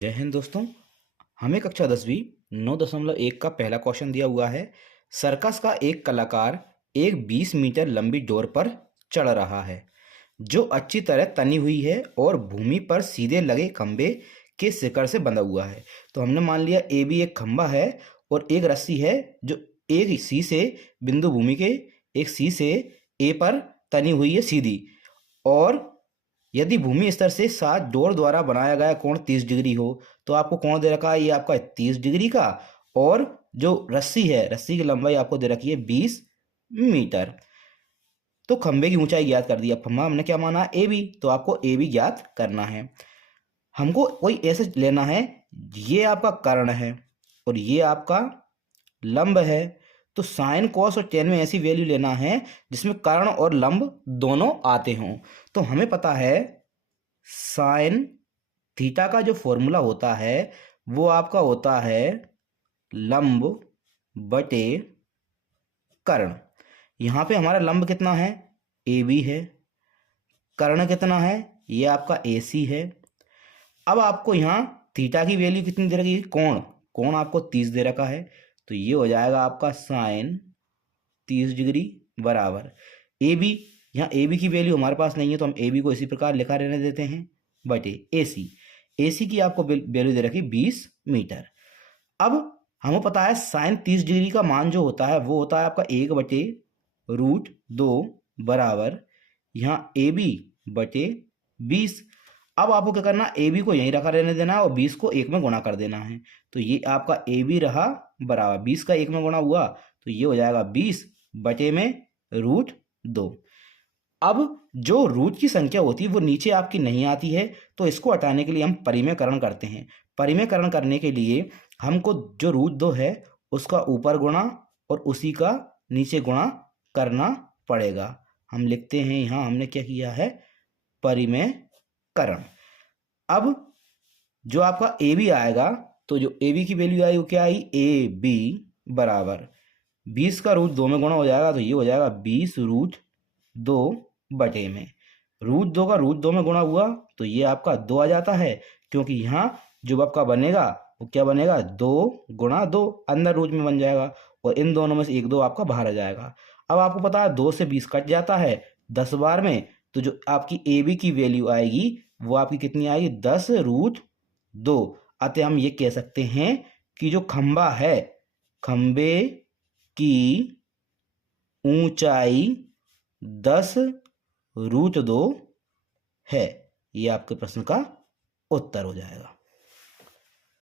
जय हिंद दोस्तों। हमें कक्षा 10वीं 9.1 का पहला क्वेश्चन दिया हुआ है। सर्कस का एक कलाकार एक 20 मीटर लंबी डोर पर चढ़ रहा है जो अच्छी तरह तनी हुई है और भूमि पर सीधे लगे खंबे के शिखर से बंधा हुआ है। तो हमने मान लिया ए बी एक खंबा है और एक रस्सी है जो एक सी से बिंदु भूमि के एक सी से ए पर तनी हुई है सीधी, और यदि भूमि स्तर से सात डोर द्वारा बनाया गया कोण 30 डिग्री हो तो आपको कोण दे रखा है ये आपका 30 डिग्री का, और जो रस्सी है रस्सी की लंबाई आपको दे रखी है 20 मीटर। तो खंबे की ऊंचाई ज्ञात कर दी। अब खंबा हमने क्या माना ए बी, तो आपको ए बी ज्ञात करना है। हमको कोई ऐसे लेना है, ये आपका कर्ण है और ये आपका लंब है। तो साइन कॉस और टेन में ऐसी वैल्यू लेना है जिसमें कर्ण और लंब दोनों आते हों। तो हमें पता है साइन थीटा का जो फॉर्मूला होता है वो आपका होता है लंब बटे कर्ण। यहां पे हमारा लंब कितना है, ए बी है। कर्ण कितना है, ये आपका ए सी है। अब आपको यहाँ थीटा की वैल्यू कितनी दे रखी है, कोण कोण आपको 30 दे रखा है। तो ये हो जाएगा आपका साइन 30 डिग्री बराबर ए बी। यहाँ ए बी की वैल्यू हमारे पास नहीं है तो हम ए बी को इसी प्रकार लिखा रहने देते हैं बटे ए सी। ए सी की आपको वैल्यू दे रखी 20 मीटर। अब हमें पता है साइन 30 डिग्री का मान जो होता है वो होता है आपका 1/√2 बराबर यहाँ ए बी बटे 20। अब आपको क्या करना, ए बी को यहीं रखा रहने देना है और 20 को 1 में गुणा कर देना है। तो ये आपका ए बी रहा बराबर 20 का 1 में गुणा हुआ तो ये हो जाएगा 20 बटे में √2। अब जो रूट की संख्या होती है वो नीचे आपकी नहीं आती है, तो इसको हटाने के लिए हम परिमेयकरण करते हैं। परिमेयकरण करने के लिए हमको जो √2 है उसका ऊपर गुणा और उसी का नीचे गुणा करना पड़ेगा। हम लिखते हैं यहाँ हमने क्या किया है, परिमेयकरण। अब जो आपका ए बी आएगा, तो जो ए बी की वैल्यू आई वो क्या आई, ए बी बराबर 20 का √2 में गुणा हो जाएगा तो ये हो जाएगा 20√2 बटे में √2 का √2 में गुणा हुआ तो ये आपका 2 आ जाता है, क्योंकि यहाँ जो आपका बनेगा वो क्या बनेगा, 2 गुणा 2 अंदर रूट में बन जाएगा और इन दोनों में से 1 2 आपका बाहर आ जाएगा। अब आपको पता है 2 से 20 कट जाता है 10 बार में, तो जो आपकी ए बी की वैल्यू आएगी वो आपकी कितनी आएगी, 10√2। अतः हम ये कह सकते हैं कि जो खंबा है, खंबे की ऊंचाई 10√2 है। ये आपके प्रश्न का उत्तर हो जाएगा।